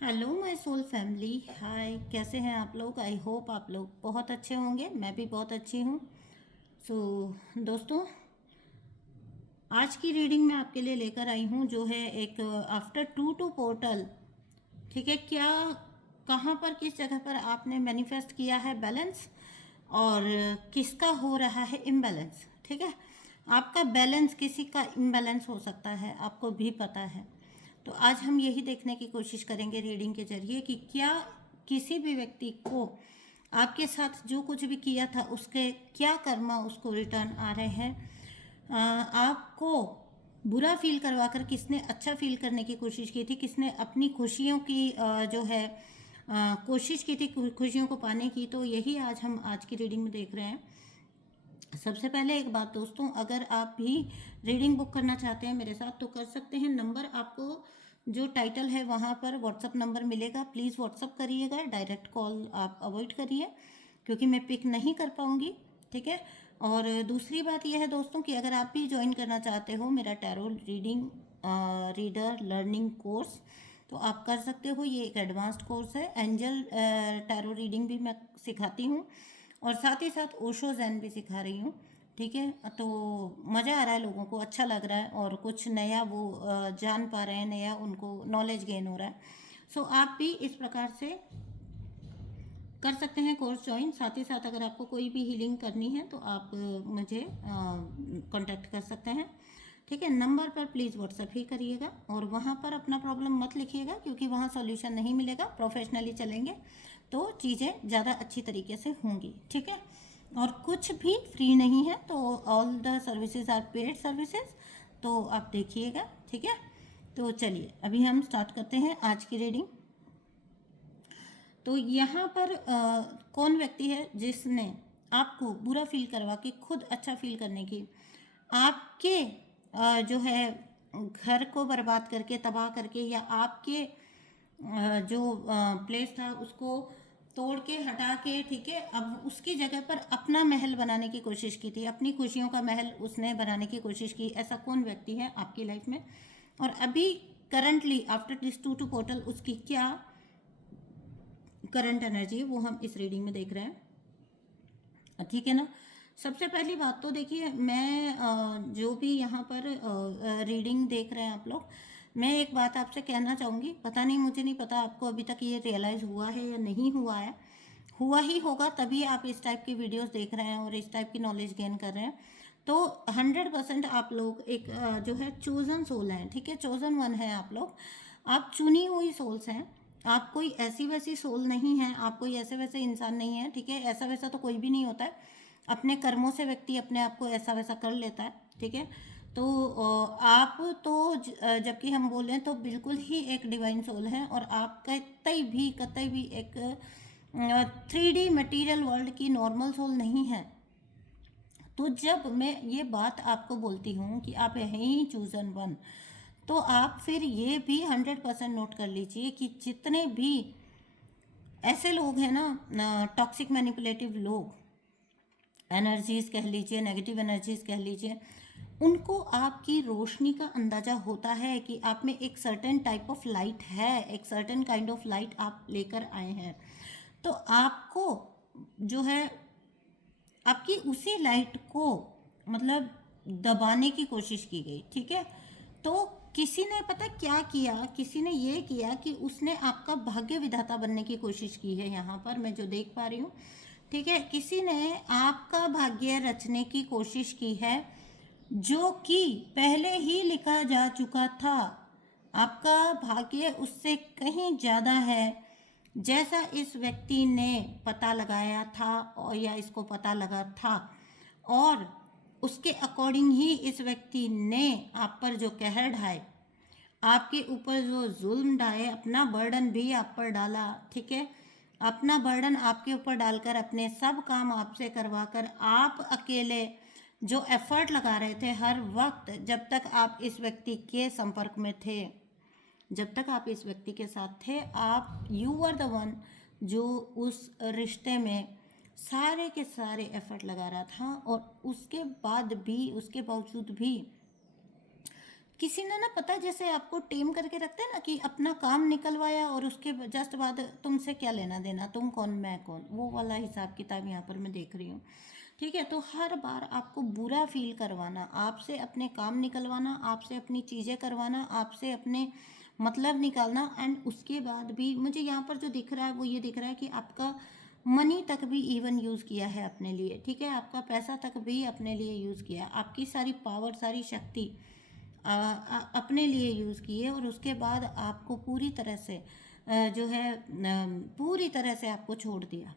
Hello my soul family. Hi, कैसे हैं आप लोग? आई होप आप लोग बहुत अच्छे होंगे। मैं भी बहुत अच्छी हूँ। सो दोस्तों, आज की रीडिंग मैं आपके लिए लेकर आई हूँ जो है एक आफ्टर टू पोर्टल। ठीक है, क्या कहाँ पर किस जगह पर आपने मैनिफेस्ट किया है बैलेंस और किसका हो रहा है इम्बैलेंस। ठीक है, आपका बैलेंस किसी का इम्बैलेंस हो सकता है, आपको भी पता है। तो आज हम यही देखने की कोशिश करेंगे रीडिंग के जरिए कि क्या किसी भी व्यक्ति को आपके साथ जो कुछ भी किया था उसके क्या कर्मा उसको रिटर्न आ रहे हैं। आपको बुरा फील करवा कर किसने अच्छा फील करने की कोशिश की थी, किसने अपनी खुशियों की जो है कोशिश की थी खुशियों को पाने की। तो यही आज हम आज की रीडिंग में देख रहे हैं। सबसे पहले एक बात दोस्तों, अगर आप भी रीडिंग बुक करना चाहते हैं मेरे साथ तो कर सकते हैं। नंबर आपको जो टाइटल है वहाँ पर व्हाट्सअप नंबर मिलेगा, प्लीज़ व्हाट्सअप करिएगा। डायरेक्ट कॉल आप अवॉइड करिए क्योंकि मैं पिक नहीं कर पाऊँगी। ठीक है, और दूसरी बात यह है दोस्तों कि अगर आप भी ज्वाइन करना चाहते हो मेरा tarot reading reader learning course तो आप कर सकते हो। ये एक एडवांस्ड कोर्स है। एंजल टैरो रीडिंग भी मैं सिखाती हूँ और साथ ही साथ ओशो जैन भी सिखा रही हूँ। ठीक है, तो मज़ा आ रहा है, लोगों को अच्छा लग रहा है और कुछ नया वो जान पा रहे हैं, नया उनको नॉलेज गेन हो रहा है। सो आप भी इस प्रकार से कर सकते हैं कोर्स ज्वाइन। साथ ही साथ अगर आपको कोई भी हीलिंग करनी है तो आप मुझे कांटेक्ट कर सकते हैं। ठीक है, नंबर पर प्लीज़ व्हाट्सएप ही करिएगा और वहाँ पर अपना प्रॉब्लम मत लिखिएगा क्योंकि वहाँ सॉल्यूशन नहीं मिलेगा। प्रोफेशनली चलेंगे तो चीज़ें ज़्यादा अच्छी तरीके से होंगी। ठीक है, और कुछ भी फ्री नहीं है, तो all the services are paid services, तो आप देखिएगा। ठीक है, तो चलिए अभी हम स्टार्ट करते हैं आज की रीडिंग। तो यहाँ पर कौन व्यक्ति है जिसने आपको बुरा फील करवा के खुद अच्छा फील करने की, आपके जो है घर को बर्बाद करके तबाह करके या आपके जो प्लेस था उसको तोड़ के हटा के, ठीक है, अब उसकी जगह पर अपना महल बनाने की कोशिश की थी, अपनी खुशियों का महल उसने बनाने की कोशिश की। ऐसा कौन व्यक्ति है आपकी लाइफ में और अभी currently after this to portal उसकी क्या करंट एनर्जी है वो हम इस रीडिंग में देख रहे हैं। ठीक है ना। सबसे पहली बात तो देखिए, मैं जो भी यहाँ पर रीडिंग देख रहे हैं आप लोग, मैं एक बात आपसे कहना चाहूँगी। पता नहीं, मुझे नहीं पता आपको अभी तक ये रियलाइज़ हुआ है या नहीं हुआ है। हुआ ही होगा तभी आप इस टाइप की वीडियोस देख रहे हैं और इस टाइप की नॉलेज गेन कर रहे हैं। तो 100% आप लोग एक जो है चोजन सोल हैं। ठीक है, चोजन वन है आप लोग। आप चुनी हुई सोल्स हैं। आप कोई ऐसी वैसी सोल नहीं है, आप कोई ऐसे वैसे इंसान नहीं है। ठीक है, ऐसा वैसा तो कोई भी नहीं होता है। अपने कर्मों से व्यक्ति अपने आप को ऐसा वैसा कर लेता है। ठीक है, तो आप तो जबकि हम बोलें तो बिल्कुल ही एक डिवाइन सोल है और आप कतई भी एक 3D मटेरियल वर्ल्ड की नॉर्मल सोल नहीं है। तो जब मैं ये बात आपको बोलती हूँ कि आप हैं ही चूजन वन, तो आप फिर ये भी 100% नोट कर लीजिए कि जितने भी ऐसे लोग हैं ना, टॉक्सिक मैनिपुलेटिव लोग, एनर्जीज कह लीजिए, नेगेटिव एनर्जीज कह लीजिए, उनको आपकी रोशनी का अंदाज़ा होता है कि आप में एक सर्टेन टाइप ऑफ लाइट है, एक सर्टेन काइंड ऑफ लाइट आप लेकर आए हैं। तो आपको जो है आपकी उसी लाइट को मतलब दबाने की कोशिश की गई। ठीक है, तो किसी ने पता क्या किया, किसी ने ये किया कि उसने आपका भाग्य विधाता बनने की कोशिश की है। यहाँ पर मैं जो देख पा रही हूँ, ठीक है, किसी ने आपका भाग्य रचने की कोशिश की है जो कि पहले ही लिखा जा चुका था। आपका भाग्य उससे कहीं ज़्यादा है जैसा इस व्यक्ति ने पता लगाया था और या इसको पता लगा था, और उसके अकॉर्डिंग ही इस व्यक्ति ने आप पर जो कहर ढाए, आपके ऊपर जो जुल्म ढाए, अपना बर्डन भी आप पर डाला। ठीक है, अपना बर्डन आपके ऊपर डालकर अपने सब काम आपसे करवाकर आप अकेले जो एफर्ट लगा रहे थे हर वक्त, जब तक आप इस व्यक्ति के संपर्क में थे, जब तक आप इस व्यक्ति के साथ थे, आप यू आर द वन जो उस रिश्ते में सारे के सारे एफर्ट लगा रहा था। और उसके बाद भी, उसके बावजूद भी किसी ने ना, पता है, जैसे आपको टेम करके रखते हैं ना, कि अपना काम निकलवाया और उसके जस्ट बाद तुमसे क्या लेना देना, तुम कौन मैं कौन, वो वाला हिसाब किताब यहाँ पर मैं देख रही हूँ। ठीक है, तो हर बार आपको बुरा फील करवाना, आपसे अपने काम निकलवाना, आपसे अपनी चीज़ें करवाना, आपसे अपने मतलब निकालना, एंड उसके बाद भी मुझे यहाँ पर जो दिख रहा है वो ये दिख रहा है कि आपका मनी तक भी इवन यूज़ किया है अपने लिए। ठीक है, आपका पैसा तक भी अपने लिए यूज़ किया, आपकी सारी पावर, सारी शक्ति अपने लिए यूज़ की है, और उसके बाद आपको पूरी तरह से जो है पूरी तरह से आपको छोड़ दिया,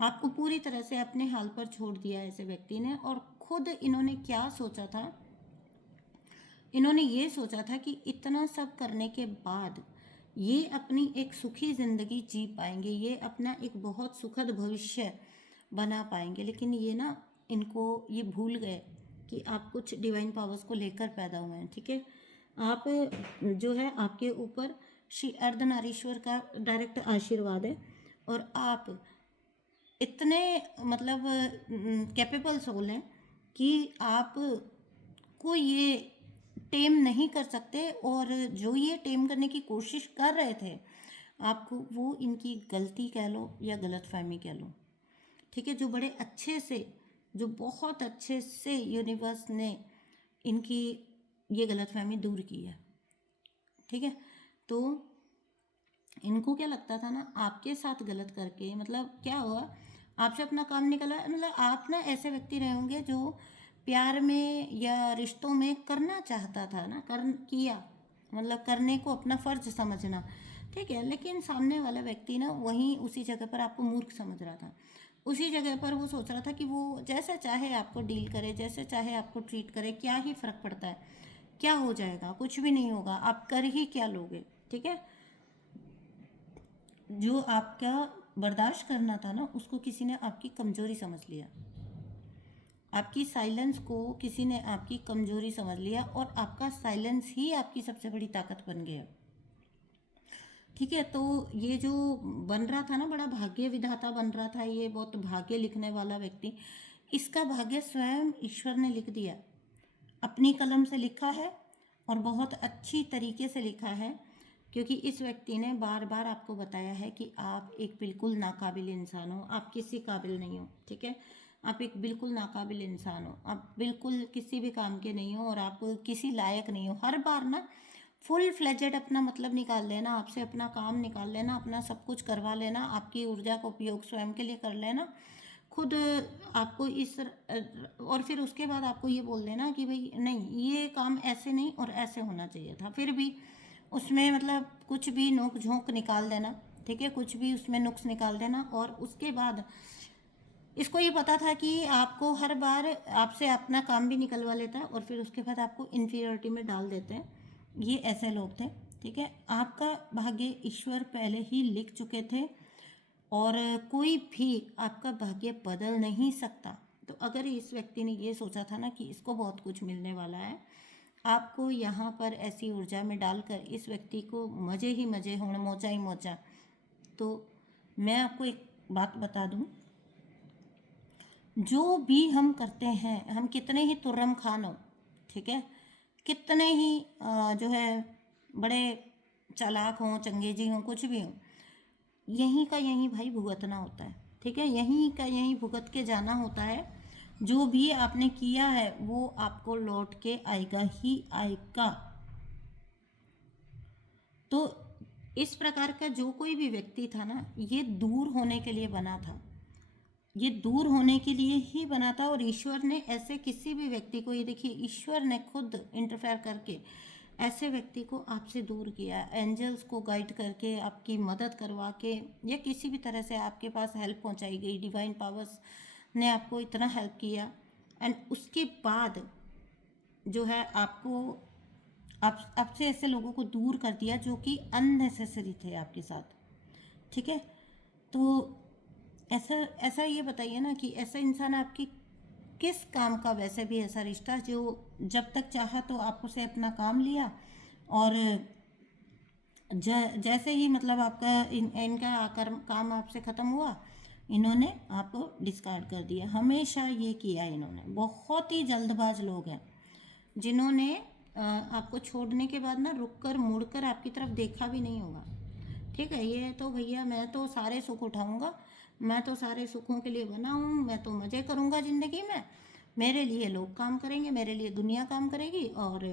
आपको पूरी तरह से अपने हाल पर छोड़ दिया ऐसे व्यक्ति ने। और खुद इन्होंने क्या सोचा था, इन्होंने ये सोचा था कि इतना सब करने के बाद ये अपनी एक सुखी ज़िंदगी जी पाएंगे, ये अपना एक बहुत सुखद भविष्य बना पाएंगे। लेकिन ये ना, इनको ये भूल गए कि आप कुछ डिवाइन पावर्स को लेकर पैदा हुए हैं। ठीक है, आप जो है, आपके ऊपर श्री अर्धनारीश्वर का डायरेक्ट आशीर्वाद है, और आप इतने मतलब कैपेबल सोल हैं कि आप को ये टेम नहीं कर सकते, और जो ये टेम करने की कोशिश कर रहे थे आपको, वो इनकी गलती कह लो या गलतफहमी कह लो। ठीक है, जो बड़े अच्छे से, जो बहुत अच्छे से यूनिवर्स ने इनकी ये गलतफहमी दूर की है। ठीक है, तो इनको क्या लगता था ना, आपके साथ गलत करके मतलब क्या हुआ, आपसे अपना काम निकला, मतलब आप ना ऐसे व्यक्ति रहे होंगे जो प्यार में या रिश्तों में करना चाहता था ना, किया, मतलब करने को अपना फर्ज समझना। ठीक है, लेकिन सामने वाला व्यक्ति ना वहीं उसी जगह पर आपको मूर्ख समझ रहा था। उसी जगह पर वो सोच रहा था कि वो जैसे चाहे आपको डील करे, जैसे चाहे आपको ट्रीट करे, क्या ही फ़र्क पड़ता है, क्या हो जाएगा, कुछ भी नहीं होगा, आप कर ही क्या लोगे। ठीक है, जो आपका बर्दाश्त करना था ना, उसको किसी ने आपकी कमज़ोरी समझ लिया, आपकी साइलेंस को किसी ने आपकी कमज़ोरी समझ लिया, और आपका साइलेंस ही आपकी सबसे बड़ी ताकत बन गया। ठीक है, तो ये जो बन रहा था ना, बड़ा भाग्य विधाता बन रहा था, ये बहुत भाग्य लिखने वाला व्यक्ति, इसका भाग्य स्वयं ईश्वर ने लिख दिया, अपनी कलम से लिखा है, और बहुत अच्छी तरीके से लिखा है, क्योंकि इस व्यक्ति ने बार बार आपको बताया है कि आप एक बिल्कुल नाकाबिल इंसान हो, आप किसी काबिल नहीं हो। ठीक है, आप एक बिल्कुल नाकाबिल इंसान हो, आप बिल्कुल किसी भी काम के नहीं हो, और आप किसी लायक नहीं हो। हर बार ना फुल फ्लेजेड अपना मतलब निकाल लेना, आपसे अपना काम निकाल लेना, अपना सब कुछ करवा लेना, आपकी ऊर्जा का उपयोग स्वयं के लिए कर लेना, खुद आपको इस और फिर उसके बाद आपको ये बोल देना कि भाई नहीं, ये काम ऐसे नहीं और ऐसे होना चाहिए था, फिर भी उसमें मतलब कुछ भी नोक झोंक निकाल देना। ठीक है, कुछ भी उसमें नुक्स निकाल देना, और उसके बाद इसको ये पता था कि आपको हर बार आपसे अपना काम भी निकलवा लेता है, और फिर उसके बाद आपको इन्फीरियरिटी में डाल देते हैं। ये ऐसे लोग थे। ठीक है, आपका भाग्य ईश्वर पहले ही लिख चुके थे, और कोई भी आपका भाग्य बदल नहीं सकता। तो अगर इस व्यक्ति ने ये सोचा था ना कि इसको बहुत कुछ मिलने वाला है, आपको यहाँ पर ऐसी ऊर्जा में डालकर इस व्यक्ति को मज़े ही मज़े होने, मोचा ही मोचा। तो मैं आपको एक बात बता दूँ, जो भी हम करते हैं, हम कितने ही तुर्रम खान हो, ठीक है, कितने ही जो है बड़े चालाक हों, चंगेजी हों, कुछ भी हों, यहीं का यहीं भाई भुगतना होता है। ठीक है, यहीं का यहीं भुगत के जाना होता है। जो भी आपने किया है वो आपको लौट के आएगा ही आएगा। तो इस प्रकार का जो कोई भी व्यक्ति था ना, ये दूर होने के लिए बना था, ये दूर होने के लिए ही बना था। और ईश्वर ने ऐसे किसी भी व्यक्ति को, ये देखिए, ईश्वर ने खुद इंटरफेयर करके ऐसे व्यक्ति को आपसे दूर किया, एंजल्स को गाइड करके, आपकी मदद करवा के, या किसी भी तरह से आपके पास हेल्प पहुंचाई गई, डिवाइन पावर्स ने आपको इतना हेल्प किया, एंड उसके बाद जो है आपको आपसे ऐसे लोगों को दूर कर दिया जो कि अननेसेसरी थे आपके साथ। ठीक है, तो ऐसा ऐसा ये बताइए ना कि ऐसा इंसान आपकी किस काम का, वैसे भी ऐसा रिश्ता जो जब तक चाहा तो आप उसे अपना काम लिया, और जैसे ही मतलब आपका इनका काम आपसे ख़त्म हुआ, इन्होंने आपको डिस्कार्ड कर दिया। हमेशा ये किया इन्होंने। बहुत ही जल्दबाज लोग हैं जिन्होंने आपको छोड़ने के बाद ना रुक कर मुड़ कर आपकी तरफ देखा भी नहीं होगा। ठीक है, ये तो भैया मैं तो सारे सुख उठाऊंगा, मैं तो सारे सुखों के लिए बना हूँ, मैं तो मज़े करूँगा ज़िंदगी में, मेरे लिए लोग काम करेंगे, मेरे लिए दुनिया काम करेगी, और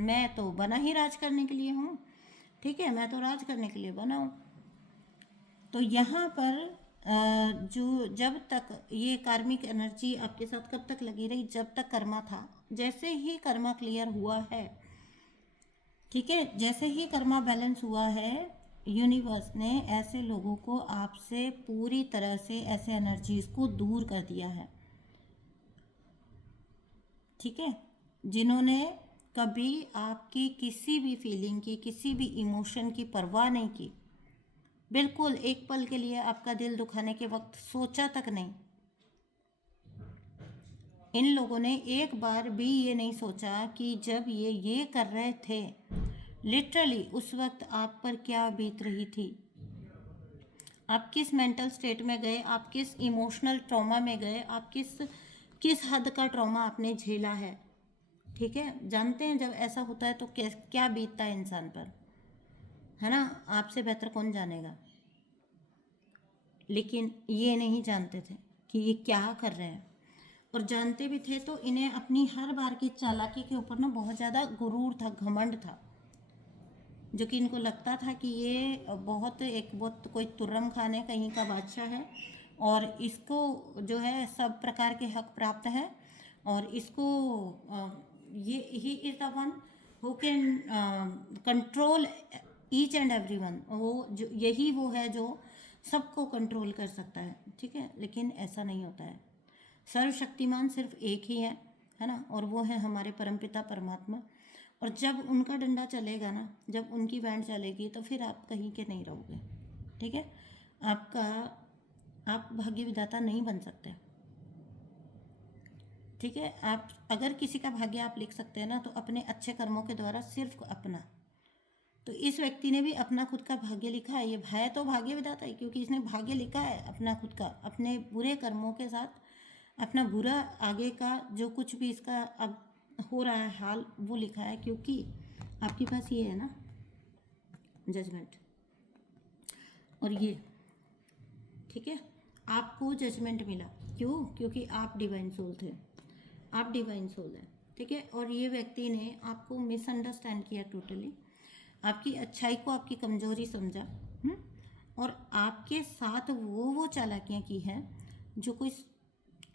मैं तो बना ही राज करने के लिए हूँ। ठीक है, मैं तो राज करने के लिए बना हूँ। तो यहाँ पर जो जब तक ये कार्मिक एनर्जी आपके साथ कब तक लगी रही, जब तक कर्मा था। जैसे ही कर्मा क्लियर हुआ है, ठीक है, जैसे ही कर्मा बैलेंस हुआ है, यूनिवर्स ने ऐसे लोगों को आपसे पूरी तरह से ऐसे एनर्जीज को दूर कर दिया है। ठीक है, जिन्होंने कभी आपकी किसी भी फीलिंग की, किसी भी इमोशन की परवाह नहीं की, बिल्कुल एक पल के लिए आपका दिल दुखाने के वक्त सोचा तक नहीं। इन लोगों ने एक बार भी ये नहीं सोचा कि जब ये कर रहे थे, लिटरली उस वक्त आप पर क्या बीत रही थी, आप किस मेंटल स्टेट में गए, आप किस इमोशनल ट्रॉमा में गए, आप किस हद का ट्रॉमा आपने झेला है। ठीक है, जानते हैं जब ऐसा होता है तो क्या बीतता है इंसान पर, है ना, आपसे बेहतर कौन जानेगा। लेकिन ये नहीं जानते थे कि ये क्या कर रहे हैं, और जानते भी थे तो इन्हें अपनी हर बार की चालाकी के ऊपर ना बहुत ज़्यादा गुरूर था, घमंड था, जो कि इनको लगता था कि ये बहुत कोई तुर्रम खान है, कहीं का बादशाह है, और इसको जो है सब प्रकार के हक प्राप्त है, और इसको ये he is the one who can control each and every one. वो जो यही वो है जो सबको कंट्रोल कर सकता है। ठीक है, लेकिन ऐसा नहीं होता है। सर्वशक्तिमान सिर्फ एक ही है ना, और वो है हमारे परमपिता परमात्मा। और जब उनका डंडा चलेगा ना, जब उनकी बैंड चलेगी, तो फिर आप कहीं के नहीं रहोगे। ठीक है, आप भाग्य विधाता नहीं बन सकते। ठीक है, आप अगर किसी का भाग्य आप लिख सकते हैं ना, तो अपने अच्छे कर्मों के द्वारा, सिर्फ अपना। तो इस व्यक्ति ने भी अपना खुद का भाग्य लिखा है। ये है तो भाग्य विधाता है, क्योंकि इसने भाग्य लिखा है अपना खुद का, अपने बुरे कर्मों के साथ, अपना बुरा आगे का जो कुछ भी इसका अब हो रहा है हाल, वो लिखा है। क्योंकि आपके पास ये है ना जजमेंट, और ये, ठीक है, आपको जजमेंट मिला, क्यों? क्योंकि आप डिवाइन सोल थे, आप डिवाइन सोल हैं। ठीक है, और ये व्यक्ति ने आपको मिसअंडरस्टैंड किया टोटली, आपकी अच्छाई को आपकी कमजोरी समझा, और आपके साथ वो चालाकियाँ की हैं जो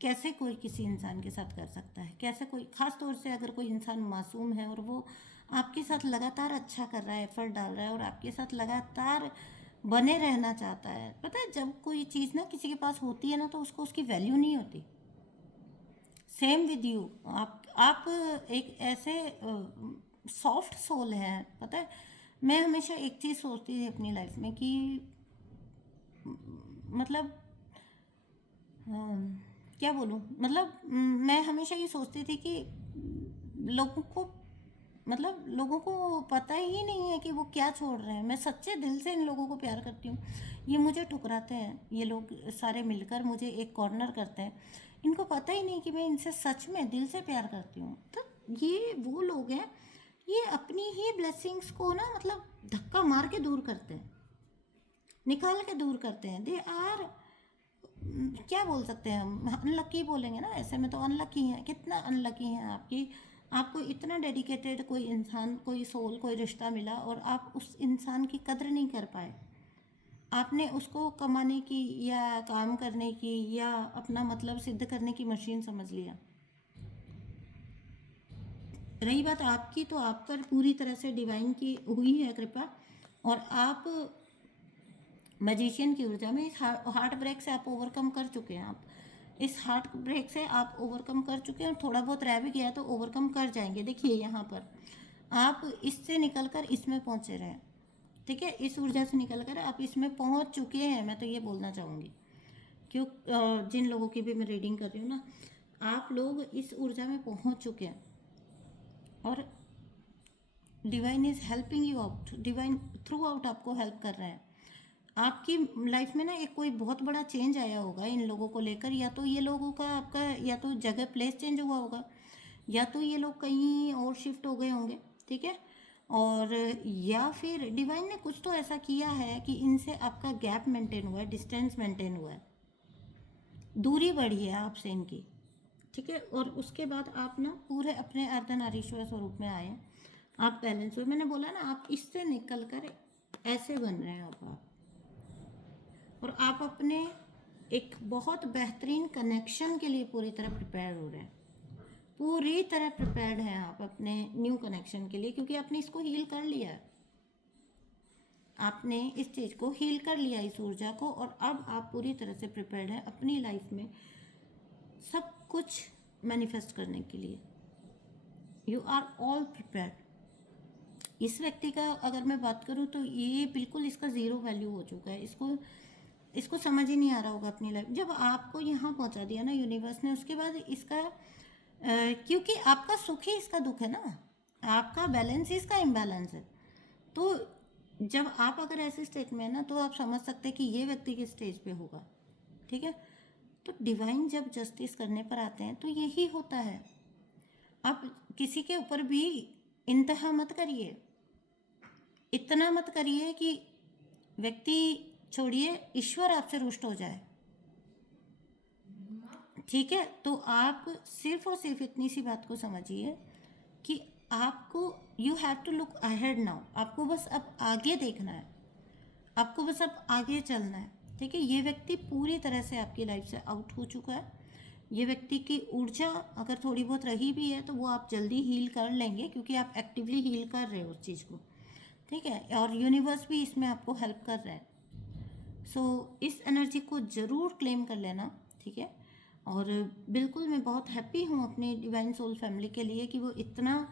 कैसे कोई किसी इंसान के साथ कर सकता है। कैसे कोई, ख़ास तौर से अगर कोई इंसान मासूम है और वो आपके साथ लगातार अच्छा कर रहा है, एफर्ट डाल रहा है, और आपके साथ लगातार बने रहना चाहता है। पता है, जब कोई चीज़ ना किसी के पास होती है ना, तो उसको उसकी वैल्यू नहीं होती। सेम विद यू, आप एक ऐसे सॉफ्ट सोल हैं। पता है, मैं हमेशा एक चीज़ सोचती थी अपनी लाइफ में कि मतलब क्या बोलूँ, मतलब मैं हमेशा ये सोचती थी कि लोगों को लोगों को पता ही नहीं है कि वो क्या छोड़ रहे हैं। मैं सच्चे दिल से इन लोगों को प्यार करती हूँ, ये मुझे ठुकराते हैं, ये लोग सारे मिलकर मुझे एक कॉर्नर करते हैं। इनको पता ही नहीं कि मैं इनसे सच में दिल से प्यार करती हूँ। तो ये वो लोग हैं, ये अपनी ही ब्लेसिंग्स को ना धक्का मार के दूर करते हैं, निकाल के दूर करते हैं। दे आर, क्या बोल सकते हैं हम, अनलकी बोलेंगे ना, ऐसे में तो अनलकी हैं। कितना अनलकी हैं आपको इतना डेडिकेटेड कोई इंसान, कोई सोल, कोई रिश्ता मिला, और आप उस इंसान की कद्र नहीं कर पाए। आपने उसको कमाने की, या काम करने की, या अपना मतलब सिद्ध करने की मशीन समझ लिया। रही बात आपकी, तो आप पर पूरी तरह से डिवाइन की हुई है कृपा, और आप मैजिशियन की ऊर्जा में इस हार्ट ब्रेक से आप ओवरकम कर चुके हैं। आप इस हार्ट ब्रेक से आप ओवरकम कर चुके हैं, और थोड़ा बहुत रह भी गया तो ओवरकम कर जाएंगे। देखिए यहाँ पर आप इससे निकल कर इसमें पहुँचे रहे। ठीक है, इस ऊर्जा से निकल कर आप इसमें पहुँच चुके हैं, मैं तो ये बोलना चाहूँगी। क्यों, जिन लोगों की भी मैं रीडिंग कर रही हूँ ना, आप लोग इस ऊर्जा में पहुँच चुके हैं, और divine is helping you out. Divine through out आपको हेल्प कर रहे हैं। आपकी लाइफ में ना एक कोई बहुत बड़ा चेंज आया होगा इन लोगों को लेकर, या तो ये लोगों का आपका, या तो जगह प्लेस चेंज हुआ होगा, या तो ये लोग कहीं और शिफ्ट हो गए होंगे, ठीक है, और या फिर डिवाइन ने कुछ तो ऐसा किया है कि इनसे आपका गैप मेंटेन हुआ है, डिस्टेंस मेंटेन हुआ है, दूरी बढ़ी है आपसे इनकी, ठीक है। और उसके बाद आप ना पूरे अपने अर्धनारीश्वर स्वरूप में आए, आप बैलेंस हुए। मैंने बोला ना, आप इससे निकल कर ऐसे बन रहे हैं आप, और आप अपने एक बहुत बेहतरीन कनेक्शन के लिए पूरी तरह प्रिपेयर हो रहे हैं, पूरी तरह प्रिपेयर्ड हैं आप अपने न्यू कनेक्शन के लिए, क्योंकि आपने इसको हील कर लिया है, आपने इस चीज़ को हील कर लिया, इस ऊर्जा को, और अब आप पूरी तरह से प्रिपेयर्ड हैं अपनी लाइफ में सब कुछ मैनिफेस्ट करने के लिए। You are all prepared. इस व्यक्ति का अगर मैं बात करूँ तो ये बिल्कुल इसका ज़ीरो वैल्यू हो चुका है, इसको समझ ही नहीं आ रहा होगा अपनी लाइफ। जब आपको यहाँ पहुँचा दिया ना यूनिवर्स ने, उसके बाद इसका क्योंकि आपका सुख ही इसका दुख है ना, आपका बैलेंस ही इसका इम्बैलेंस है। तो जब आप अगर ऐसे स्टेट में है ना, तो आप समझ सकते हैं कि ये व्यक्ति किस स्टेज पे होगा, ठीक है। तो डिवाइन जब जस्टिस करने पर आते हैं तो यही होता है। आप किसी के ऊपर भी इंतहा मत करिए, इतना मत करिए कि व्यक्ति छोड़िए, ईश्वर आपसे रुष्ट हो जाए, ठीक है। तो आप सिर्फ और सिर्फ इतनी सी बात को समझिए कि आपको you have to look ahead now, आपको बस अब आगे देखना है, आपको बस अब आगे चलना है, ठीक है। ये व्यक्ति पूरी तरह से आपकी लाइफ से आउट हो चुका है। ये व्यक्ति की ऊर्जा अगर थोड़ी बहुत रही भी है तो वो आप जल्दी हील कर लेंगे, क्योंकि आप एक्टिवली हील कर रहे हो उस चीज़ को, ठीक है। और यूनिवर्स भी इसमें आपको हेल्प कर रहा है। सो इस एनर्जी को ज़रूर क्लेम कर लेना, ठीक है। और बिल्कुल मैं बहुत हैप्पी हूँ अपनी डिवाइन सोल फैमिली के लिए कि वो इतना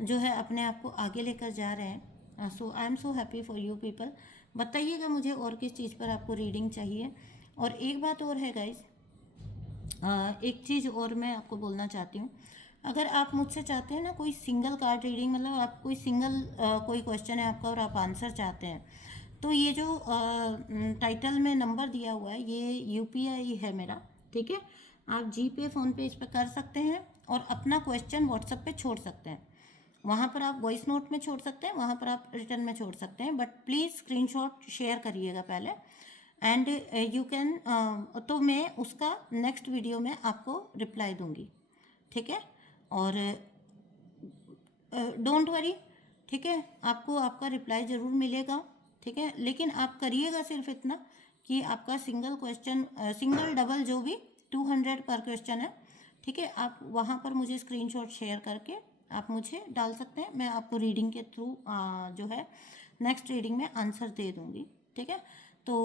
जो है अपने आप को आगे लेकर जा रहे हैं। So I am so happy for you people. बताइएगा मुझे और किस चीज़ पर आपको रीडिंग चाहिए। और एक बात और है गाइज, एक चीज़ और मैं आपको बोलना चाहती हूँ। अगर आप मुझसे चाहते हैं ना कोई सिंगल कार्ड रीडिंग, मतलब आप कोई सिंगल कोई क्वेश्चन है आपका और आप आंसर चाहते हैं, तो ये जो टाइटल में नंबर दिया हुआ है ये यूपीआई है मेरा, ठीक है। आप जीपे फ़ोनपे इस पर कर सकते हैं और अपना क्वेश्चन व्हाट्सएप पे छोड़ सकते हैं। वहाँ पर आप वॉइस नोट में छोड़ सकते हैं, वहाँ पर आप रिटर्न में छोड़ सकते हैं, बट प्लीज़ स्क्रीनशॉट शेयर करिएगा पहले, एंड यू कैन, तो मैं उसका नेक्स्ट वीडियो में आपको रिप्लाई दूंगी, ठीक है। और डोंट वरी, ठीक है, आपको आपका रिप्लाई ज़रूर मिलेगा, ठीक है। लेकिन आप करिएगा सिर्फ इतना कि आपका सिंगल क्वेश्चन, सिंगल डबल जो भी 200 पर क्वेश्चन है, ठीक है, आप वहाँ पर मुझे स्क्रीनशॉट शेयर करके आप मुझे डाल सकते हैं। मैं आपको रीडिंग के थ्रू जो है नेक्स्ट रीडिंग में आंसर दे दूँगी, ठीक है। तो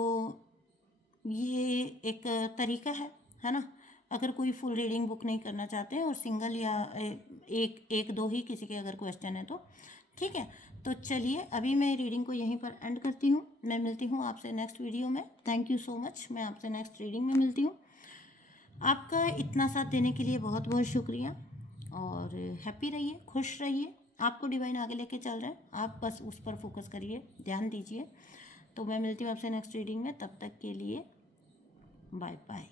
ये एक तरीका है ना। अगर कोई फुल रीडिंग बुक नहीं करना चाहते हैं और सिंगल या एक दो ही किसी के अगर क्वेश्चन है तो ठीक है। तो चलिए अभी मैं रीडिंग को यहीं पर एंड करती हूँ। मैं मिलती हूँ आपसे नेक्स्ट वीडियो में। Thank you so much. मैं आपसे नेक्स्ट रीडिंग में मिलती हूँ। आपका इतना साथ देने के लिए बहुत बहुत शुक्रिया, और हैप्पी रहिए, खुश रहिए। आपको डिवाइन आगे लेके चल रहे हैं, आप बस उस पर फोकस करिए, ध्यान दीजिए। तो मैं मिलती हूँ आपसे नेक्स्ट रीडिंग में, तब तक के लिए बाय बाय।